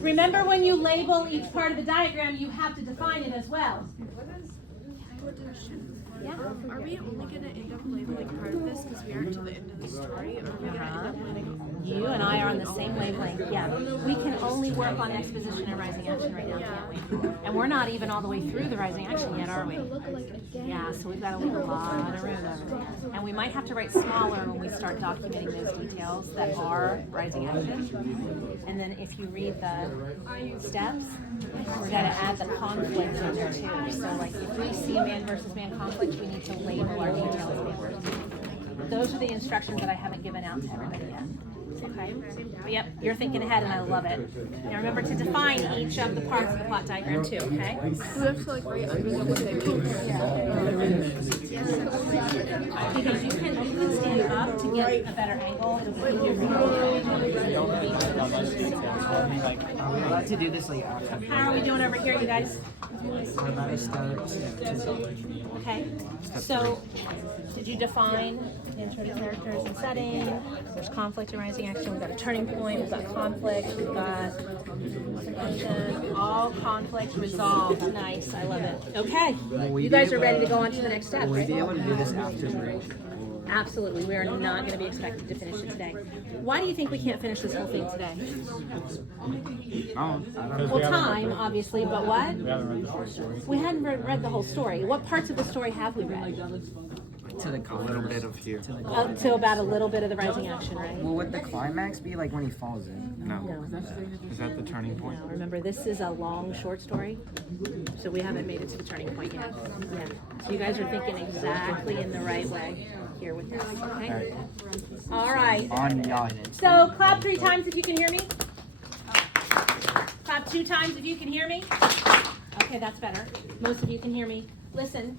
Remember, when you label each part of the diagram, you have to define it as well. Yeah. Are we only going to end up labeling part of this because we aren't to the end of the story? Or are we going to end up labeling? You and I are on the same wavelength. Yeah. We can only work on exposition and rising action right now, can't we? And we're not even all the way through the rising action yet, are we? Yeah, so we've got a lot of room over there. And we might have to write smaller when we start documenting those details that are rising action. And then if you read the steps, we're going to add the conflict in there too. So like if we see man versus man conflict, we need to label our details man versus man. Those are the instructions that I haven't given out to everybody yet. Okay. But yep, you're thinking ahead and I love it. Now remember to define each of the parts of the plot diagram too, okay? We have to like write under them what they mean. Because you can stand up to get a better angle. Are we allowed to do this like after? How are we doing over here, you guys? What about I start? Okay. So, did you define intro to characters and setting? There's conflict and rising action. We've got a turning point. We've got conflict. We've got tension. All conflict resolved. Nice. I love it. Okay. You guys are ready to go on to the next step, Will we be right? able to do this after break? Absolutely. We are not going to be expected to finish it today. Why do you think we can't finish this whole thing today? Oh, Well, time, obviously, but what? We hadn't read the whole story. What parts of the story have we read? to the A little bit of here. Up to about a little bit of the rising action, right? Well, would the climax be like when he falls in? No. No. Is that the turning point? No, remember, this is a long short story, so we haven't made it to the turning point yet. Yeah. So you guys are thinking exactly in the right way here with this, okay? All right. On yacht. So clap 3 times if you can hear me. Clap 2 times if you can hear me. Okay, that's better. Most of you can hear me. Listen.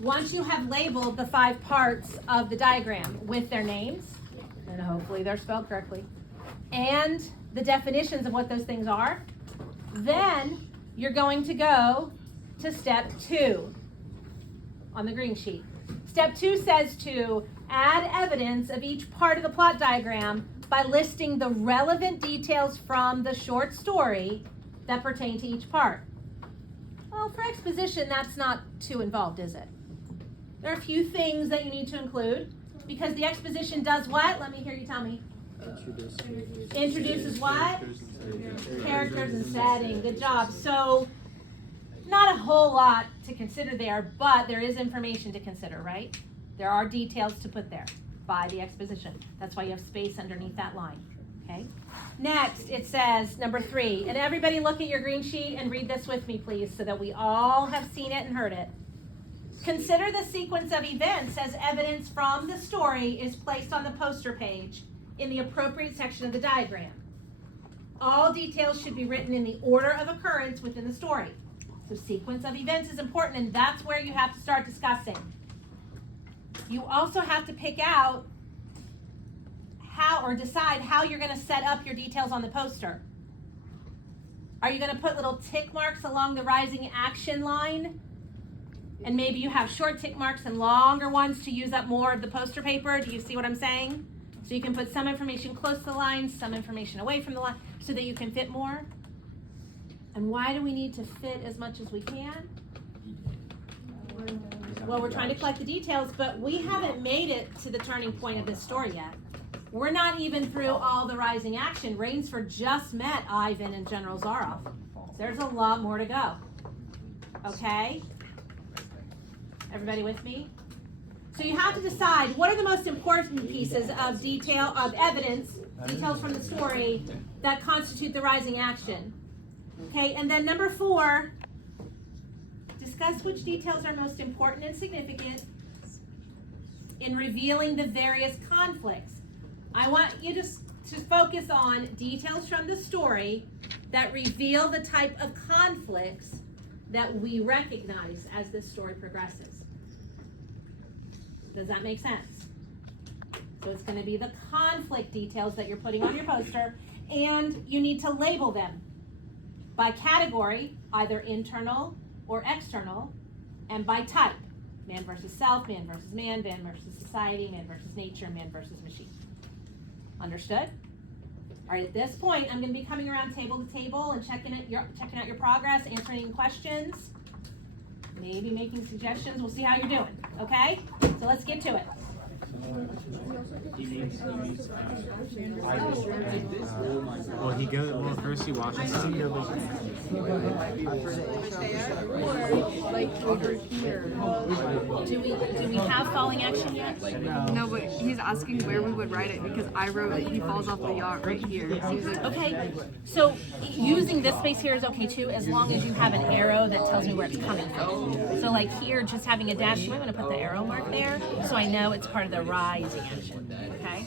Once you have labeled the 5 parts of the diagram with their names, and hopefully they're spelled correctly, and the definitions of what those things are, then you're going to go to step 2 on the green sheet. Step 2 says to add evidence of each part of the plot diagram by listing the relevant details from the short story that pertain to each part. Well, for exposition, that's not too involved, is it? There are a few things that you need to include because the exposition does what? Let me hear you tell me. Introduces what? Characters and setting. Good job. So, not a whole lot to consider there, but there is information to consider, right? There are details to put there by the exposition. That's why you have space underneath that line. Okay? Next, it says, number 3, and everybody look at your green sheet and read this with me, please, so that we all have seen it and heard it. Consider the sequence of events as evidence from the story is placed on the poster page in the appropriate section of the diagram. All details should be written in the order of occurrence within the story. So sequence of events is important, and that's where you have to start discussing. You also have to pick out how or decide how you're going to set up your details on the poster. Are you going to put little tick marks along the rising action line? And maybe you have short tick marks and longer ones to use up more of the poster paper. Do you see what I'm saying? So you can put some information close to the line, some information away from the line, so that you can fit more. And why do we need to fit as much as we can? Well, we're trying to collect the details, but we haven't made it to the turning point of this story yet. We're not even through all the rising action. Rainsford just met Ivan and General Zaroff. There's a lot more to go. Okay? Everybody with me? So you have to decide what are the most important pieces of detail, of evidence, details from the story that constitute the rising action. Okay, and then number 4, discuss which details are most important and significant in revealing the various conflicts. I want you to focus on details from the story that reveal the type of conflicts that we recognize as this story progresses. Does that make sense? So it's going to be the conflict details that you're putting on your poster, and you need to label them by category, either internal or external, and by type. Man versus self, man versus man versus society, man versus nature, man versus machine. Understood? All right, at this point, I'm gonna be coming around table to table and checking out your progress, answering any questions, maybe making suggestions. We'll see how you're doing, okay? So let's get to it. Well, first he watches Like over here. Do we have falling action yet? No, but he's asking where we would write it because I wrote he falls off the yacht right here. So he's like, Okay, so using this space here is okay too, as long as you have an arrow that tells me where it's coming from. So like here, just having a dash, you might want to put the arrow mark there, so I know it's part of the rising action, okay?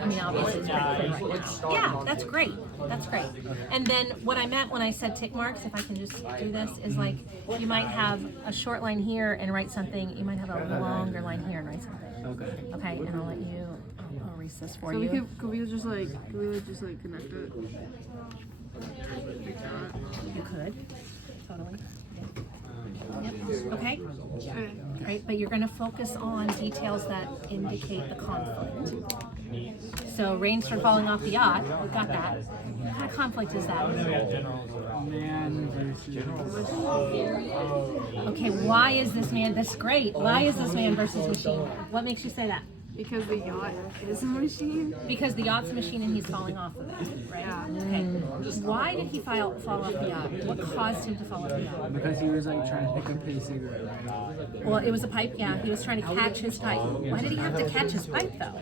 I mean, obviously it's pretty clear right now. Yeah, that's great, that's great. And then what I meant when I said tick marks, if I can just do this, is like, you might have a short line here and write something, you might have a longer line here and write something. Okay. Okay, and I'll let you, I'll erase this for so we you. could we just like connect it? You could, totally. Yep. Okay? Okay. Right, but you're gonna focus on details that indicate the conflict. So rain started falling off the yacht, we got that. What kind of conflict is that? Man versus. Okay, why is this man, that's great, why is this man versus machine? What makes you say that? Because the yacht is a machine. Because the yacht's a machine and he's falling off of it, right? Yeah. Okay. Why did he fall off the yacht? What caused him to fall off the yacht? Because he was like trying to pick up his cigarette, right? Well, it was a pipe, yeah. He was trying to catch his pipe. Why did he have to catch his pipe though?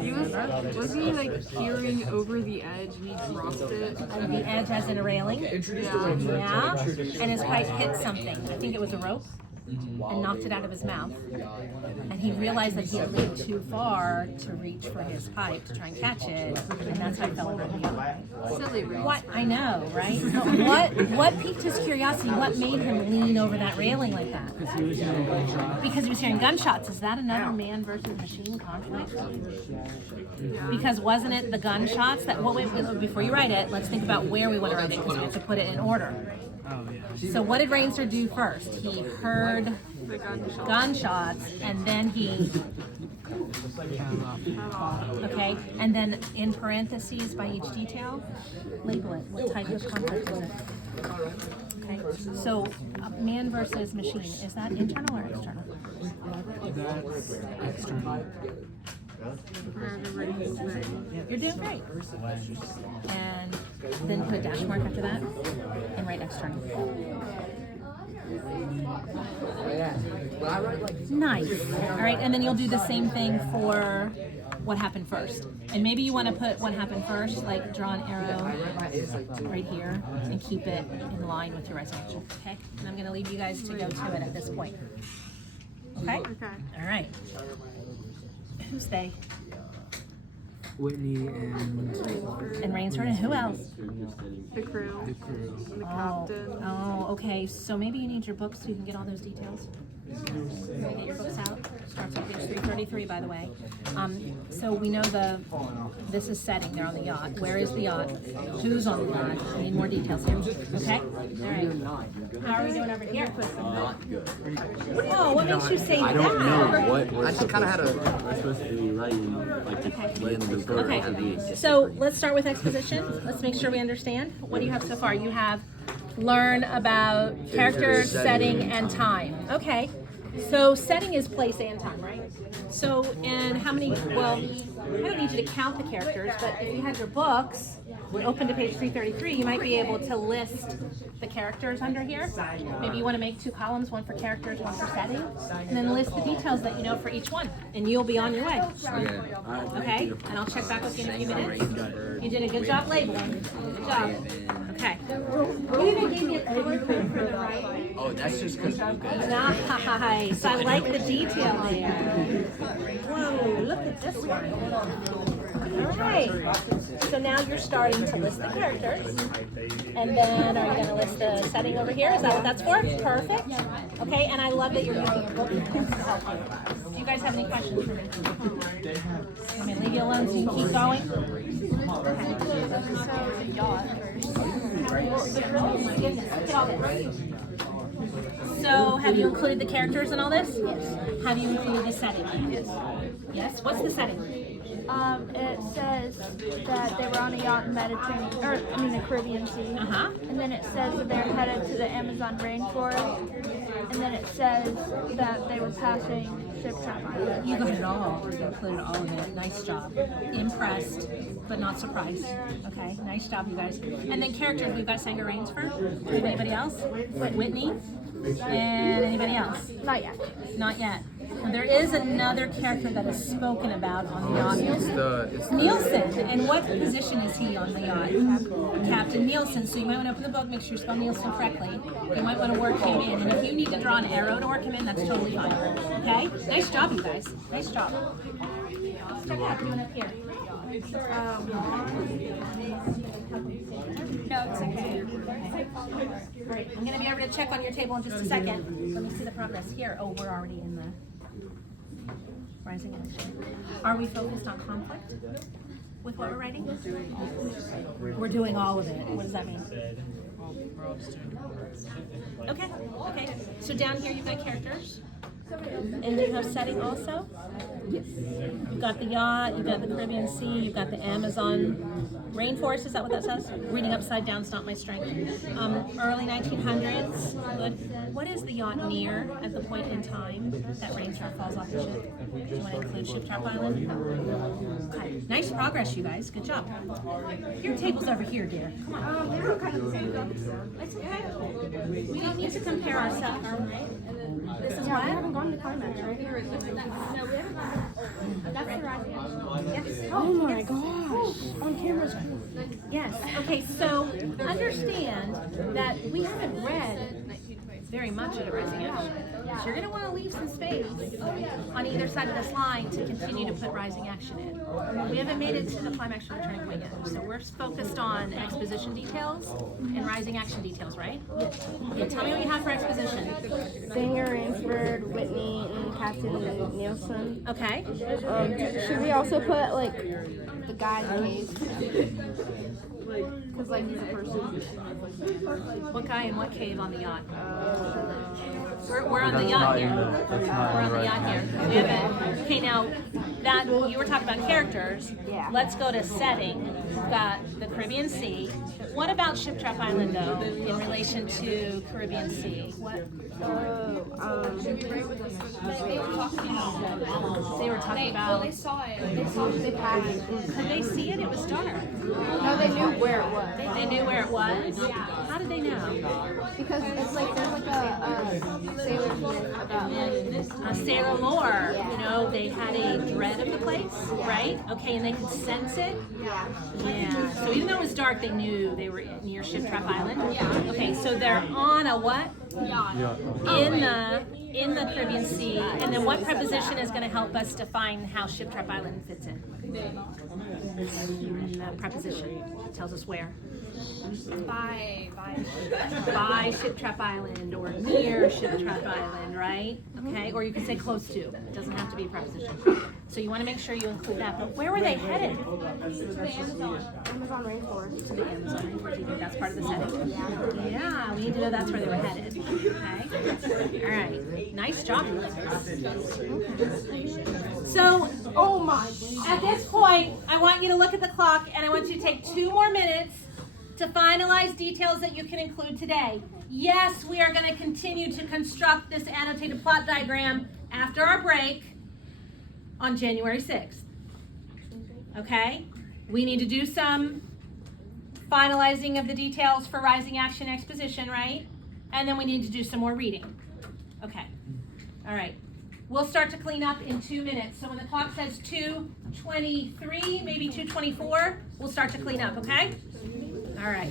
He was he like peering over the edge and he dropped it? On the edge as in a railing? Yeah. And his pipe hit something. I think it was a rope. And knocked it out of his mouth. And he realized that he had leaned too far to reach for his pipe to try and catch it, and that's how he fell over the yacht. Silly Ray. What? I know, right? But what piqued his curiosity? What made him lean over that railing like that? Because he was hearing gunshots. Because he was hearing gunshots. Is that another man versus machine conflict? Because wasn't it the gunshots that? Well, wait, before you write it, let's think about where we want to write it because we have to put it in order. Oh yeah. So what did Rainster do first? He heard gunshots and then he, okay, and then in parentheses by each detail, label it. What type of conflict is it? Okay, so man versus machine, is that internal or external? That's external. You're doing great. And then put a dash mark after that and write external. Nice. All right, and then you'll do the same thing for what happened first. And maybe you want to put what happened first, like draw an arrow right here and keep it in line with your resolution. Okay? And I'm going to leave you guys to go to it at this point. Okay? Okay. All right. Who's they? Whitney and And Rainsford, and who else? The crew. the crew. And the Oh, captain. oh, okay. So maybe you need your books so you can get all those details. Get your books out. Starts on page 333, by the way. So we know this is setting. They're on the yacht. Where is the yacht? Who's on the yacht? I need more details here. Okay? All right. How are we doing over here? Not good. Oh, what makes you say that? I don't know what we're supposed to be writing, like Okay. the end of the story Okay, of these. so let's start with exposition. Let's make sure we understand. What do you have so far? You have learn about characters, setting, and time. Okay, so setting is place and time, right? So, and how many, well, I don't need you to count the characters, but if you had your books, open to page 333, you might be able to list the characters under here. Maybe you want to make 2 columns, one for characters, one for setting, and then list the details that you know for each one, and you'll be on your way. Okay, and I'll check back with you in a few minutes. You did a good job labeling. Good job. Okay. You even gave me a color code for the writing. Oh, that's just because Lucas. Nice. I like the detail there. Whoa, look at this one. All right. So now you're starting to list the characters. And then are you going to list the setting over here? Is that what that's for? Perfect. Okay, and I love that you're using your book to help you. Do you guys have any questions for me? Let me leave you alone so you can keep going. So, have you included the characters in all this? Yes. Have you included the setting? Yes. Yes, what's the setting? It says that they were on a yacht in Mediterranean, the Caribbean Sea. Uh-huh. And then it says that they're headed to the Amazon rainforest. And then it says that they were passing Ship Trap Island. You got it all. You included all of it. Nice job. Impressed, but not surprised. Okay, nice job, you guys. And then characters, we've got Sanger Rainsford. Anybody else? Whitney. And anybody else? Not yet. Not yet. And there is another character that is spoken about on the yacht. Nielsen. And what position is he on the yacht? Captain Nielsen. So you might want to open the book, make sure you spell Nielsen correctly. You might want to work him in. And if you need to draw an arrow to work him in, that's totally fine. Okay? Nice job, you guys. Nice job. Let's check out everyone up here. No, it's okay. Great. I'm going to be over to check on your table in just a second. Let me see the progress here. Oh, we're already in the rising action. Are we focused on conflict with what we're writing? We're doing all of it. What does that mean? Okay, okay. So down here you've got characters. And you have setting also? Yes. You've got the yacht, you've got the Caribbean Sea, you've got the Amazon rainforest, is that what that says? Reading upside down is not my strength. Early 1900s, good. What is the yacht near at the point in time that Rainsford falls off the ship? Do you want to include Ship Trap Island? Okay. Nice progress, you guys. Good job. Your table's over here, dear. Come on. It's okay. We don't need to compare ourselves, right? This is what? We haven't gone to climax, right? That's the rising action. Yes. Oh my gosh. On camera's cool. Yes. Okay, so understand that we haven't read very much of the rising action. So you're going to want to leave some space on either side of this line to continue to put rising action in. We haven't made it to the climax or the turning point yet. So we're focused on exposition details and rising action details, right? Okay, tell me what you have for exposition. Sanger, Rainsford, Whitney, and Captain Nielsen. Okay. Should we also put like the guy in the cave? Because like he's a person. What guy in what cave on the yacht? We're on the yacht here. We're on the yacht here. We haven't. Okay, now that you were talking about characters, Yeah. let's go to setting. We've got the Caribbean Sea. What about Ship Trap Island though, in relation to Caribbean Sea? What? They were talking about. They saw it. They passed. Could they see it? It was dark. No, they knew where it was. They knew where it was. How did they know? Because it's like there's like a sailor's myth about like Sailor lore, you know, they had a dread of the place, right? Okay, and they could sense it. Yeah. So even though it was dark, they knew they were near Ship Trap Island. Okay, so they're on a what? In the Caribbean Sea. And then what preposition is going to help us define how Ship Trap Island fits in? That preposition tells us where. By By Ship Trap Island or near Ship Trap Island, right? Okay, or you could say close to. It doesn't have to be a preposition. So you want to make sure you include that. But where were they headed? Amazon rainforest. To the Amazon rainforest. Do you think that's part of the setting? Yeah, we need to know that's where they were headed. Okay. All right. Nice job. So, Oh my! at this point, I want you to look at the clock and I want you to take 2 more minutes to finalize details that you can include today. Yes, we are going to continue to construct this annotated plot diagram after our break on January 6th. Okay? We need to do some finalizing of the details for rising action exposition, right? And then we need to do some more reading. Okay. All right. We'll start to clean up in 2 minutes. So when the clock says 2:23, maybe 2:24, we'll start to clean up, okay? All right.